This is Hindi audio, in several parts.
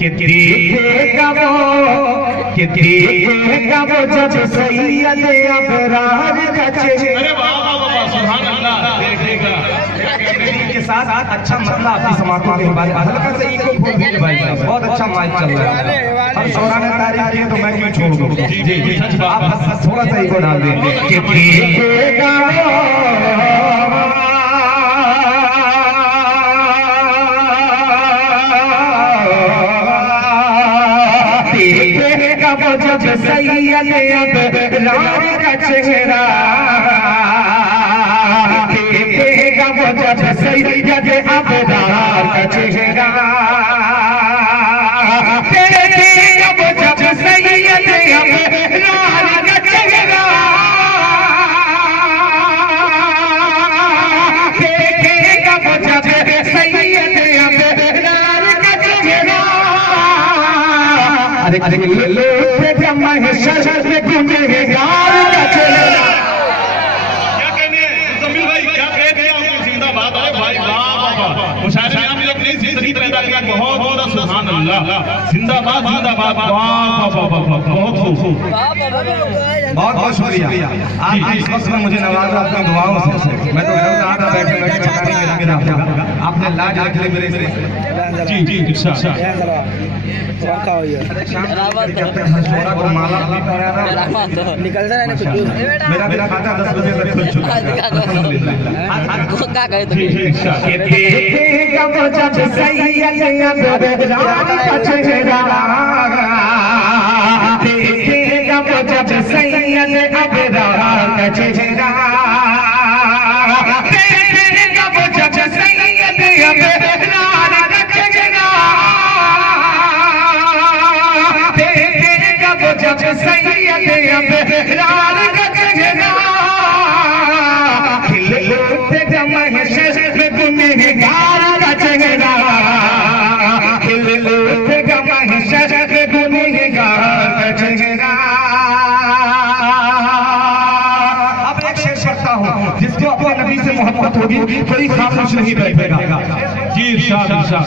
कि देखेगा वो जब सैयद अबरार का चेहरा। अरे वाह वाह वाह, सुभान अल्लाह। देखेगा के साथ अच्छा मतलब आपकी समाप्ति के बाद हल्का से इको फूल भी भाई, बहुत अच्छा माइक चल रहा है। हम शोरा ने तारीफ की तो मैं क्यों छोड़ दूं। जी जी जी, आप बस थोड़ा सा इको डाल दें कि देखेगा वो जब सैयद अबरार का चेहरा, देखेगा वो जब सैयद अबरार का चेहरा, देखेगा वो जब सैयद अबरार का चेहरा, देखेगा वो जब सैयद अबरार का चेहरा। अरे महशर में गुनहगार का चेहरा। क्या कहने मुजम्मिल भाई, क्या कह दिया जिंदाबाद। अरे भाई वाह वाह, मुशायरे में हमने अपनी जिंदगी पैदा किया। बहुत बहुत सुभान अल्लाह, जिंदाबाद जिंदाबाद, वाह वाह वाह, बहुत खूब, बहुत बहुत शुक्रिया। आज इस वक्त में मुझे नवाजा अपनी दुआओं से। मैं तो बैठे आपने लाज रख ली मेरे से। जी जी अच्छा। को माला निकलता है मेरा खाता 10 बजे तक खुल चुका है। देखेगा वो जब सैयद अबरार का चेहरा, देखेगा वो जब सैयद अबरार का चेहरा, देखेगा वो जब सैयद अबरार का चेहरा, देखेगा वो जब सैयद अबरार का चेहरा। खिल उठेगा महशर में गुनहगार का चेहरा, खिल उठेगा महशर में गुनहगार का चेहरा। अब एक शेर पढ़ता हूँ, जिसको अपने नबी से मोहब्बत होगी कोई खामोश नहीं बैठेगा। जी इरशाद इरशाद।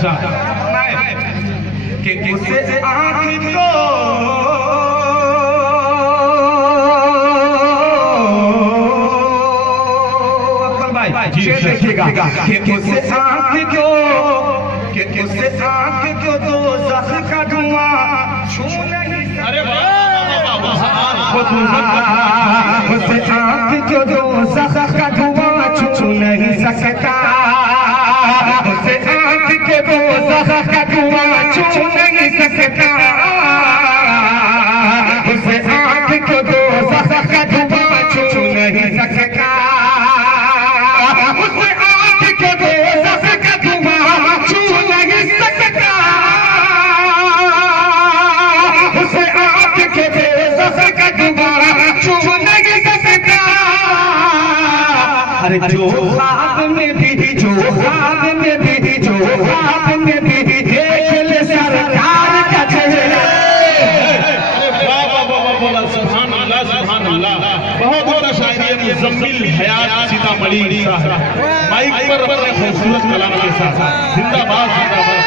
कि उसे आँख को देखिएगा कि उसे आँख को, कि उसे आँख को दोज़ख का धुआं छू नहीं। अरे वाह वाह वाह, उसे आँख को दोज़ख का धुआं छू नहीं सकता, उसे आँख को दोज़ख का धुआं छू नहीं सकता, उसे आँख को दोज़ख का धुआं छू नहीं सकता, उसे आँख को दोज़ख का धुआं छू नहीं सकता, उसे आँख को दोज़ख का धुआं छू नहीं सकता। अरे जो ख्वाब में भी, जो ख्वाब में भी, जो ख्वाब में भी देख ले सरकार का चेहरा। अरे वाह वाह वाह वाह, सुभान अल्लाह सुभान अल्लाह। बहुत बहुत शायरी मुजम्मिल हयात सीतामढ़ी साहब माइक पर अपने खूबसूरत कलाम के साथ जिंदाबाद जिंदाबाद।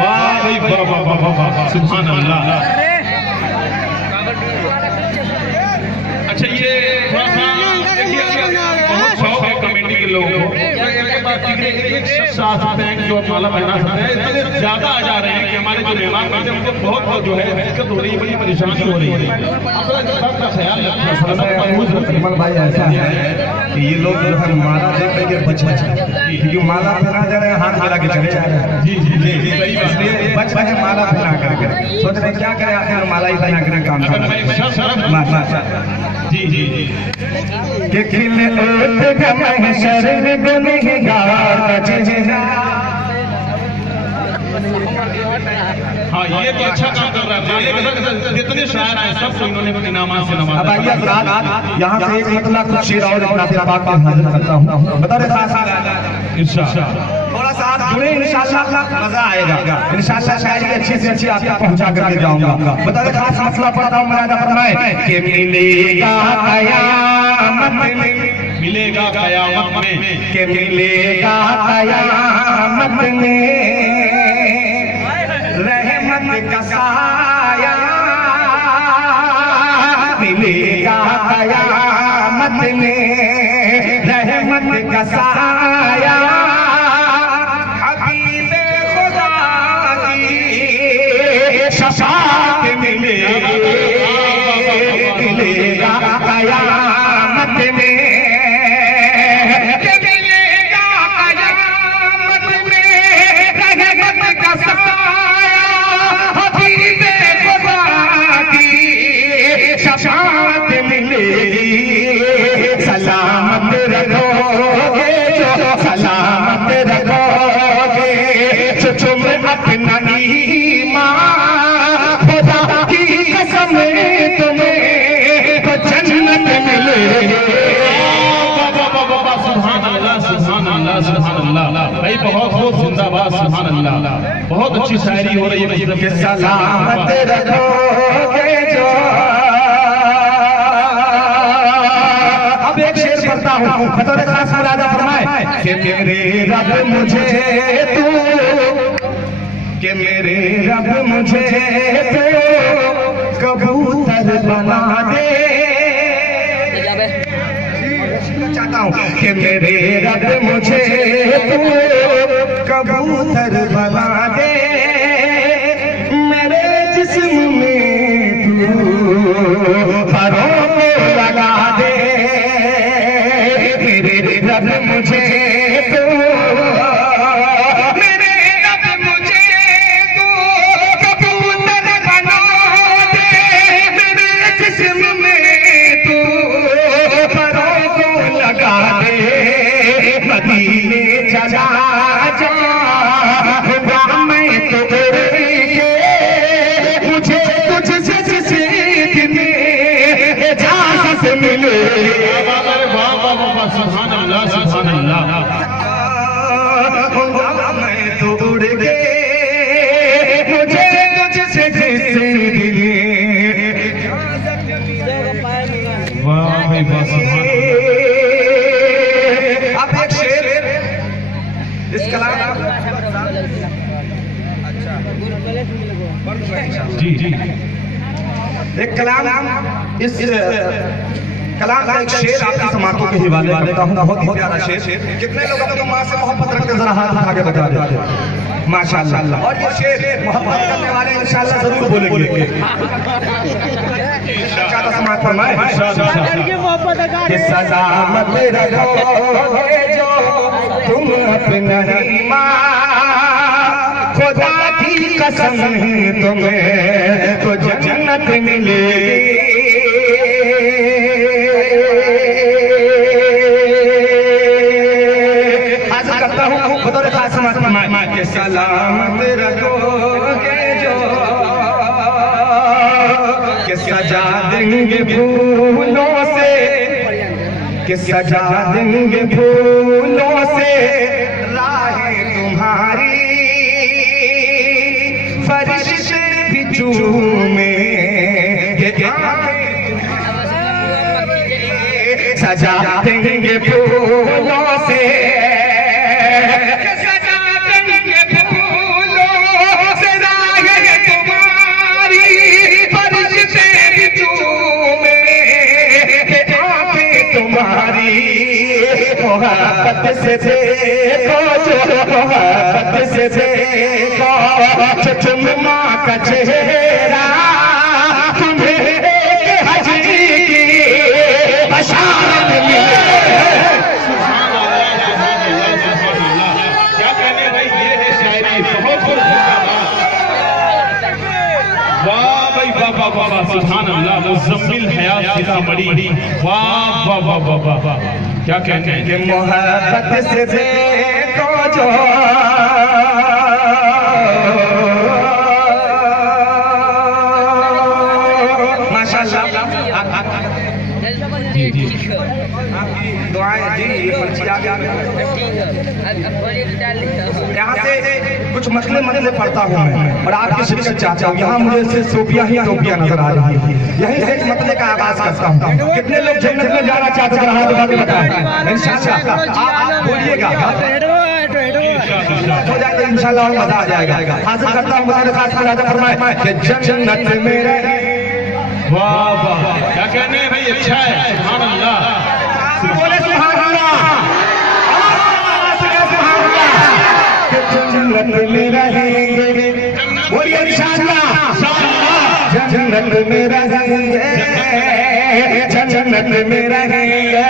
वाह भाई वाह वाह वाह वाह, सुभान अल्लाह। अच्छा ये थोड़ा सा देखिए, बहुत शौक है कमेटी के लोगों को साथ बैंक जो माला पहना सकते हैं, इतने ज्यादा आ जा रहे हैं कि हमारे जो मेहमान करते हैं उनको बहुत जो है दिक्कत हो रही है, बड़ी परेशानी हो रही है। अपना इस बात का ख्याल रखना भाई ऐसा है कि ये लोग जो है माला देख करके बच क्योंकि माला पहना जा रहे हैं, हाथ मिला के चले जा रहे हैं। जी जी जी, इसलिए बच रहे माला पहना करके सोच रहे क्या करें, आखिर माला ही पहना कर काम कर। जी जी कि खिल उठेगा महशर में गुनहगार का चेहरा। हाँ ये तो अच्छा काम कर रहा है। जितने शायर आए सबको इन्होंने इनामात से नवाजा। अब आइए यहाँ से एक मतलब कुछ शेर और पाक में हाजिर करता हूँ। बता रहे इंशाअल्लाह थोड़ा सा आप जुड़े, इंशाअल्लाह मजा आएगा। इंशाअल्लाह शायरी अच्छी से अच्छी आपको पहुंचा करके जाऊंगा। बता रहे खास मसला पढ़ता हूँ, मरादा फरमाए कि मिलेगा कयामत में, मिलेगा कयामत में, कि मिलेगा कयामत में का साया मिलेगा कयामत में, रहमत का साया हबीबे खुदा की शफाअत मिलेगा कयामत में, शफाअत मिलेगी। सलामत रखोगे जो सलामत रखोगे, तुम अपना ईमान खुदा की कसम तुम्हें तो जन्नत मिलेगी। सुभान अल्लाह सुभान अल्लाह सुभान अल्लाह। भाई बहुत बहुत जिंदाबाद सुभान अल्लाह। बहुत अच्छी शायरी हो रही है। सलामत रखोगे जो, अब एक शेर पढ़ता हूँ बतौर खास मुरादा फरमाए कि मेरे रब मुझे तू, कि मेरे रब मुझे तू कबूतर बना दे। चाहता हूँ कि मेरे रब मुझे तू कबूतर बना दे, मेरे जिस्म में तू परों को लगा दे। मेरे रब मुझे तू, मेरे रब मुझे तू कबूतर बना दे, मेरे जिस्म में तू परों को लगा दे। मदीने चला जाऊंगा मैं तो उड़ के, मुझे तुझसे सीखने इजाज़त मिले। सुभान अल्लाह सुभान अल्लाह। मैं तो उड़ के, मुझे तुझसे सीखने। वाह भाई वाह सुभान अल्लाह। अब एक शेर इस कलाम जी जी एक कलाम इस कलाम का एक शेर आपकी समातों के हवाले करता हूँ। बहुत ही प्यारा शेर। कितने लोग अपनी माँ से मोहब्बत रखते जरा हाथ उठा के बता दे माशाअल्लाह। और ये शेर मोहब्बत करने वाले इंशाअल्लाह जरूर बोलेंगे। समात फरमाए कि सलामत रखोगे जो तुम अपना ईमान, खुदा की कसम तुम्हें तो जन्नत मिलेगी। आज करता हूँ बतौर खास समात फरमाए कि सलामत रखोगे जो, कि सजा देंगे फूलों से, कि सजा देंगे फूलों से राहें तुम्हारी, फरिश्ते भी चूमेंगे, सजा देंगे फूलों से, सजा देंगे फूलों से राहें तुम्हारी, फरिश्ते भी चूमेंगे आंखें तुम्हारी। मोहब्बत से देखो जो, मोहब्बत से देखो जो तुम माँ का चेहरा, तुम्हें हज की बशारत मिले। क्या कहने भाई, ये है शायरी। बहुत बहुत वाह भाई वाह वाह वाह वाह सुभान अल्लाह। मुज़म्मिल हयात सीतामढ़ी। वाह वाह वाह वाह वाह वाह। क्या कहने कि मोहब्बत से देखो जो, माशाअल्लाह। जी जी आपकी दुआएं जी ये पर्ची आ गया। यहाँ से कुछ मसले पढ़ता हूँ मैं और आपकी शिक्षक चाहता हूँ। यहाँ मुझे सिर्फ टोपियाँ ही टोपियाँ नजर आ रही है। यहीं से इस मसले का आगाज करता हूँ। कितने लोग जन्नत में जाना चाहते हैं? हाथ उठा के बताएं। इंशाअल्लाह आप बोलिएगा हो जाएगा, इंशाअल्लाह मजा आ जाएगा। हासिल करता हूँ मेरे खास में राजा फरमाए कि जन्नत में रहे। वाह वाह, क्या कहने हैं भाई, अच्छा है, सुभान अल्लाह, बोले सुभान अल्लाह, सुभान अल्लाह। कि जन्नत में रहेंगे, बोलिए इंशाअल्लाह, जन्नत में रहेंगे, जन्नत में रहेंगे,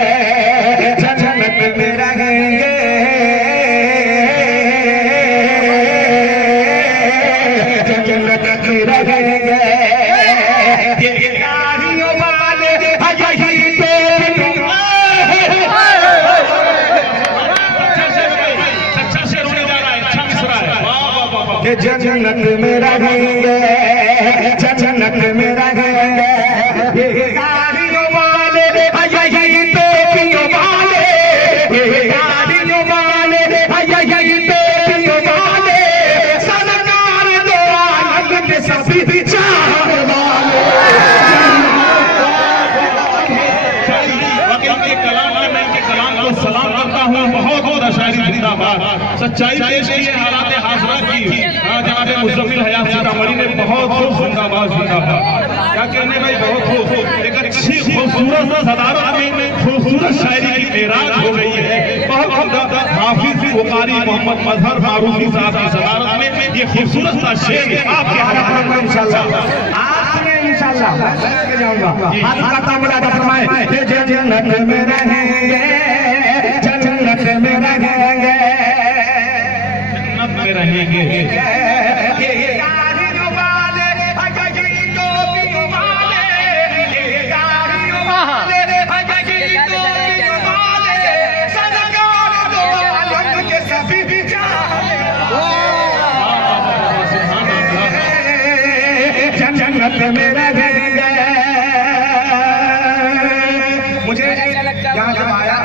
जन्नत में रहेंगे, जन्नत में रहेंगे। गाड़ियों वाले यही पे जन्नत में रहेंगे, जन्नत में रहेंगे। गाड़ियों वाले यही टोपियों वाले, गाड़ियों वाले यही टोपियों वाले, सरकार दो आलम के सभी चाहने वाले। सलाम करता हूँ, बहुत बहुत अशायरी जिंदाबाद। सच्चाई पेश की है, हालात हाज़िरा की जनाब मुज़म्मिल हयात सीतामढ़ी ने बहुत खूब जिंदाबाद जिंदाबाद। क्या कहने भाई, बहुत खूब। एक अच्छी खूबसूरत सदारत में खूबसूरत शायरी की मेराज हो गई है। बहुत हाफिज वकारी मोहम्मद मजहर फारूकी साहब की सदारत में ये खूबसूरत सा शेर आपके हाथ में इंशाअल्लाह जाऊंगा। हाथ करता मुझे फरमाए जन्नत में रहेंगे, जन्नत में रहेंगे, जन्नत में रहेंगे। जन्नत में रहेंगे। मुझे यहाँ जब आया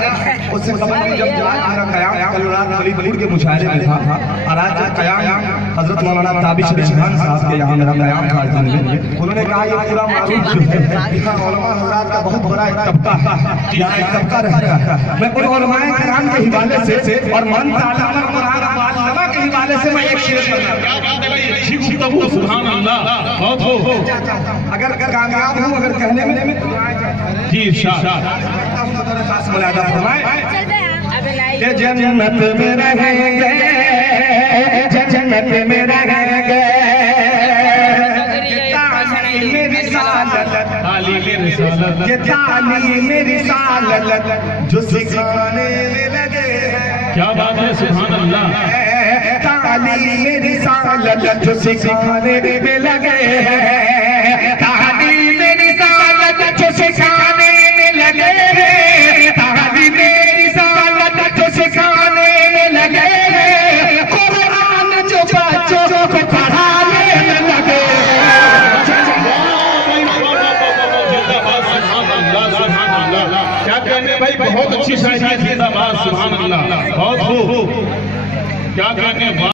उससे कबल जब मेरा क़याम कल रात बलीपुर के मुशायरे में था और आज जब क़याम हजरत मौलाना ताबिश रहमान साहब के यहाँ मेरा क़याम था, उन्होंने कहा ये पूरा मारूफ जो है उलमा हज़रात का बहुत बड़ा एक तबका यहाँ एक तबका रहता है। मैं उन उलमाए किराम के हवाले से और मन ताला कुरान के हवाले से मैं एक शेर करना सुभान अल्लाह, बहुत हो। अगर कामयाब हूँ अगर कहने में जी जन्नत में रहेंगे, जन्नत में रहेंगे। तालीम रिसालत जो सिखाने में लगे। क्या बात है, सुभान अल्लाह। तालीम रिसालत जो सिखाने में लगे, तालीम रिसालत जो सिखाने में लगे, तालीम रिसालत जो सिखाने में लगे, कुरान जो बच्चों को पढ़ाने में लगे। क्या कहने भाई, बहुत अच्छी शायरी जिंदाबाद, सुभान अल्लाह, बहुत खूब। क्या कहने।